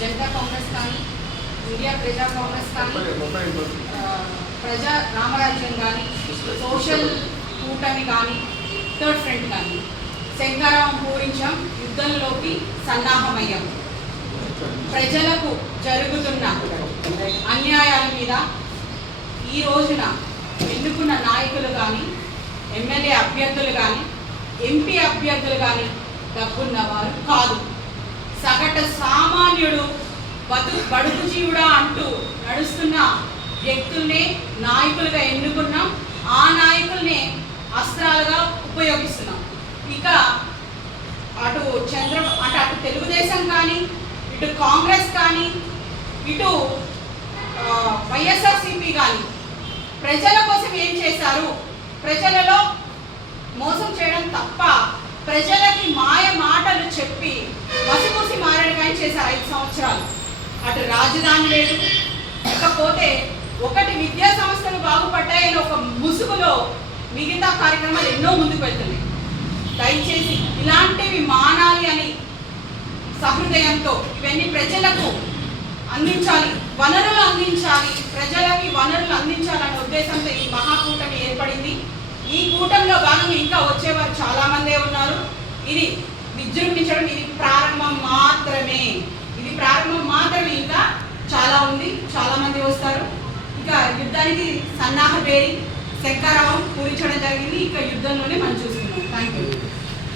జనతా కాంగ్రెస్ కానీ, ఇండియా ప్రజా కాంగ్రెస్ కానీ, ప్రజా రామరాజ్యం కానీ, సోషల్ కూటమి కానీ, థర్డ్ ఫ్రంట్ కానీ శంకరావం పూరించాం, యుద్ధంలోకి సన్నాహమయ్యాం. ప్రజలకు జరుగుతున్న అన్యాయాల మీద ఈ రోజున ఎన్నుకున్న నాయకులు కానీ, ఎమ్మెల్యే అభ్యర్థులు కానీ, ఎంపీ అభ్యర్థులు కానీ డబ్బున్నవారు కాదు. సగటు సామాన్యుడు బడుగు జీవుడా అంటూ నడుస్తున్న వ్యక్తుల్నే నాయకులుగా ఎన్నుకున్నాం. ఆ నాయకుల్నే అస్త్రాలుగా ఉపయోగిస్తున్నాం. ఇక అటు అటు తెలుగుదేశం కానీ, ఇటు కాంగ్రెస్ కానీ, ఇటు వైఎస్ఆర్సీపీ కానీ ప్రజల కోసం ఏం చేశారు? ప్రజలలో మోసం చేయడం తప్ప ప్రజలకి మాయ మాటలు చెప్పి మసిపూసి మారడకాయ చేశారు 5 సంవత్సరాలు. అటు రాజధాని లేదు, ఇకపోతే ఒకటి విద్యా సంస్థలు బాగుపడ్డాయని ఒక ముసుగులో మిగతా కార్యక్రమాలు ఎన్నో ముందుకు వెళ్తున్నాయి. దయచేసి ఇలాంటివి మానాలి అని సహృదయంతో ఇవన్నీ ప్రజలకు అందించాలి, వనరులు అందించాలి, ప్రజలకి వనరులు అందించాలనే ఉద్దేశంతో ఈ మహాకూటమి ఏర్పడింది. ఈ కూటమిలో భాగంగా ఇంకా వచ్చేవారు చాలా మందే ఉన్నారు. ఇది విజృంభించడం ఇది ప్రారంభం మాత్రమే. ఇంకా చాలా ఉంది, చాలా మంది వస్తారు. ఇక యుద్ధానికి సన్నాహ పేరి శంకరావం పూరించడం జరిగింది. ఇక యుద్ధంలోనే మనం చూస్తున్నాం. Thank you.